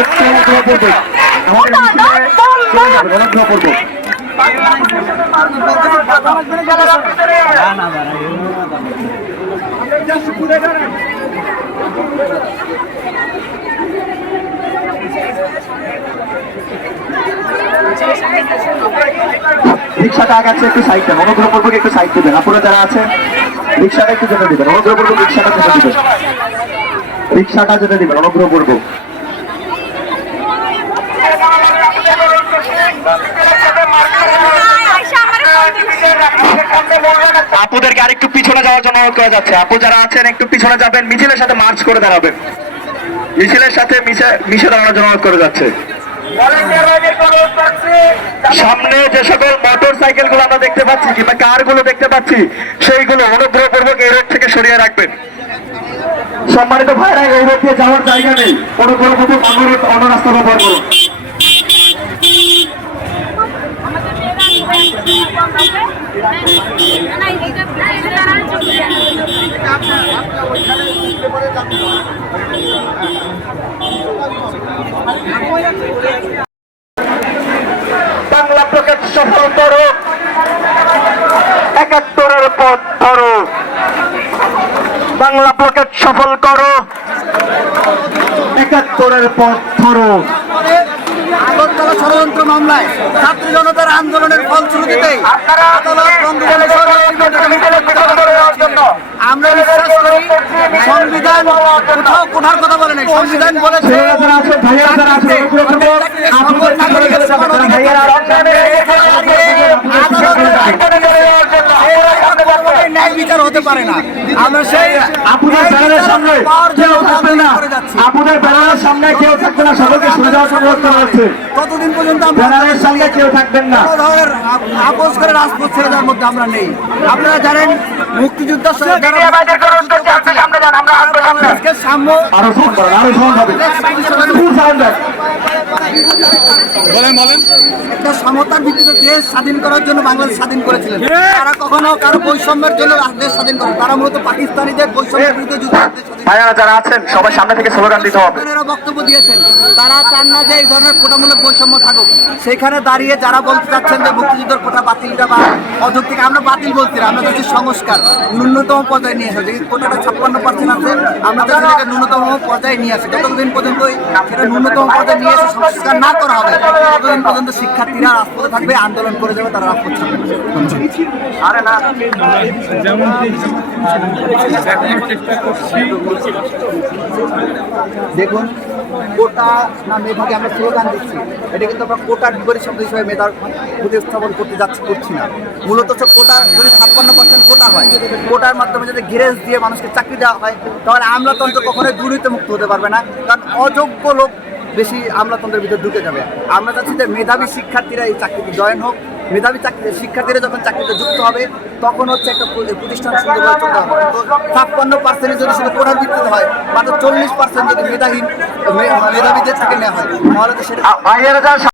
একটু অনুগ্রহ করবে, আমাদের মিছিলে চলে যাবেন, অনুগ্রহ করবো। রিক্সাটা আগাচ্ছে, একটু সাইড দেন, অনুগ্রহ করবো একটু সাইড দেবেন। আপনারা যারা আছেন রিক্সাটা একটু যেতে দিবেন, অনুগ্রহ করবো রিক্সাটা যেতে দিবেন, রিক্সাটা যেতে দিবেন, অনুগ্রহ করবো। আপুদেরকে আরেকটু পিছনে যাওয়ার জন্য অনুরোধ করা যাচ্ছে। আপু যারা আছেন একটু পিছনে যাবেন, মিছিলের সাথে মার্চ করে দাঁড়াবেন, মিছিলের সাথে মিশে দাঁড়ানোর জন্য অনুরোধ করে যাচ্ছে। সামনে যে সকল মোটর সাইকেল গুলো আমরা দেখতে পাচ্ছি কিংবা কার গুলো দেখতে পাচ্ছি, সেইগুলো অনুগ্রহ পূর্বক এই রোড থেকে সরিয়ে রাখবেন। সম্মানিত ভাইরা, এই রোড দিয়ে যাওয়ার জায়গা নেই, অনুগ্রহ পূর্বক অন্য রাস্তা ব্যবহার করুন। বাংলা প্রকেট সফল করো, ৭১-এর পথ ধরো, বাংলা প্রকেট সফল করো, ৭১-এর পথ ধরো। আগরতলা ষড়যন্ত্র মামলায় ছাত্র জনতার আন্দোলনের ফলশ্রুতিতেই আমরা বিশ্বাস করি সংবিধান কোথাও কোঠার কথা বলে নাই, সংবিধান বলেছে ন্যায় বিচার হতে পারে না। আমরা সেই আপনাদের ব্যানারের সামনে কেউ থাকবে না, আপনাদের ব্যানারের সামনে কেউ থাকবে না, সকলকে সরে যাওয়ার অনুরোধ করা হচ্ছে। ততদিন পর্যন্ত ব্যানারের সামনে কেউ থাকবেন না, আপোষ করে রাজপথ ছেড়ে যাওয়ার মধ্যে আমরা নেই। আপনারা জানেন মুক্তিযুদ্ধের সাম্য আরো সাউন্ড করেন, আরো সাউন্ড হবে, ফুল সাউন্ড দেন। একটা সমতার ভিত্তিতে দেশ স্বাধীন করার জন্য বাংলাদেশ স্বাধীন করেছিলেন। তারা কখনো কারো বৈষম্যের জন্য দেশ স্বাধীন করে, তারা মূলত পাকিস্তানিদের বৈষম্যের বিরুদ্ধে যুদ্ধ করতে। ভাইয়ারা যারা আছেন সবাই সামনে থেকে স্লোগান দিতে হবে। বক্তব্য দিয়েছেন, তারা চান না যে এই ধরনের কোটামূলক বৈষম্য থাকুক। সেখানে দাঁড়িয়ে যারা বলতে চাচ্ছেন যে মুক্তিযুদ্ধের কোটা বাতিলটা বা অযৌক্তিক, আমরা বাতিল বলছি না, আমরা চাচ্ছি সংস্কার ন্যূনতম পর্যায়ে নিয়ে আসা। যে কোটাটা 56% আছে, আমরা চাচ্ছি সেটাকে ন্যূনতম পর্যায়ে নিয়ে আসে। যতদিন পর্যন্ত সেটা ন্যূনতম পর্যায়ে নিয়ে এসে সংস্কার না করা হবে, ততদিন পর্যন্ত শিক্ষার্থীরা রাজপথে থাকবে, আন্দোলন করে যাবে, তারা রাজপথ থাকবে। আরে না, দেখুন, কোটা না মেধাকে আমরা স্লোগান দিচ্ছি, এটা কিন্তু আমরা কোটার বিপরীত শব্দ হিসেবে মেধার প্রতিস্থাপন করছি না। মূলত হচ্ছে কোটা যদি 56% কোটা হয়, কোটার মাধ্যমে যদি গ্রেস দিয়ে মানুষকে চাকরি দেওয়া হয়, তাহলে আমলাতন্ত্র কখনোই দুর্নীতিমুক্ত হতে পারবে না, কারণ অযোগ্য লোক বেশি আমলাতন্ত্রের ভিতরে ঢুকে যাবে। আমরা চাচ্ছি যে মেধাবী শিক্ষার্থীরা এই চাকরিতে জয়েন হোক, মেধাবী শিক্ষার্থীরা যখন চাকরিতে যুক্ত হবে তখন হচ্ছে একটা প্রতিষ্ঠান সুন্দরভাবে চলতে হবে। তো 56% যদি শুধু কোটার ভিত্তিতে হয়, মাত্র 40% যদি মেধাবীদের থেকে নেওয়া হয়, তাহলে তো সেটা